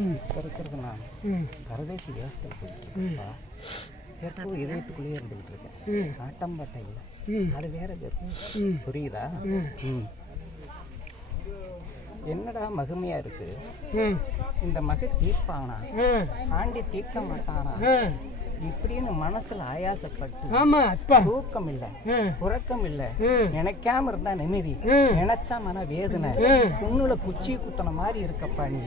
இப்போ இருக்கிறது நான் பரதேசி விவசாயத்தில் போயிட்டு எப்போ இதயத்துக்குள்ளேயே இருந்துகிட்டு இருக்கேன். ஆட்டம் பாட்டம் இல்லை, அது வேற பேர். புரியுதா? என்னடா மகிமையா இருக்கு. இந்த மக தீர்ப்பானா, ஆண்டி தீர்க்க மாட்டானா இப்படின்னு மனசுல ஆயாசப்பட்டு தூக்கம் இல்ல, உறக்கம் இல்ல, நினைக்காம இருந்தா நிம்மதி, நினைச்சா மன வேதனை, பொண்ணுல குச்சி குத்தன மாதிரி இருக்கப்பா நீ.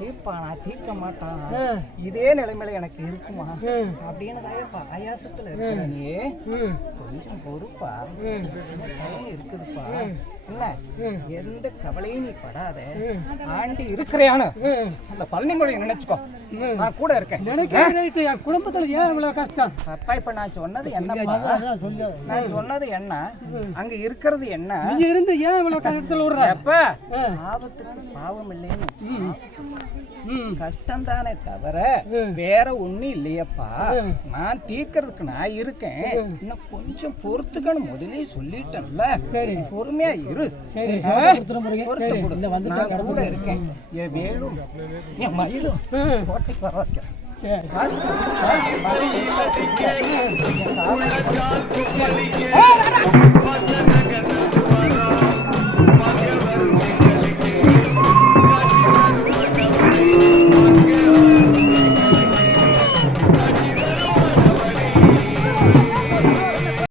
தீர்ப்பானா தீர்க்க மாட்டானா, இதே நிலைமையில எனக்கு இருக்குமா அப்படின்னு தான் ஆயாசத்துல இருக்க நீ. கொஞ்சம் பொறுப்பா இருக்குதுப்பா. என்ன எந்த கவலையும் நீ படாத. ஆண்டி இருக்கிறியானு அந்த பழனிமொழியை நினைச்சுக்கோ, நான் கூட இருக்கேன். என் குடும்பத்துல ஏன் இவ்வளவு கஷ்டம்? அப்பா இப்ப நான் சொன்னது என்ன, நான் சொன்னது என்ன, அங்க இருக்கிறது என்ன, நீங்க இருந்து ஏன் இவ்வளவு கஷ்டத்துல விடுற? அப்ப ஆபத்துக்கு பாவம் இல்லைன்னு கஷ்டம் தானே தவிர வேற ஒண்ணும் இல்லையப்பா. நான் தீர்க்கறதுக்கு நான் இருக்கேன். இன்னும் கொஞ்சம் பொறுத்துக்கணும், முதலே சொல்லிட்டேன்ல. சரி, பொறுமையா இரு. நான் கூட இருக்கேன். என் வேலும் என் மயிலும் போட்டி பரவாயில்ல. சரி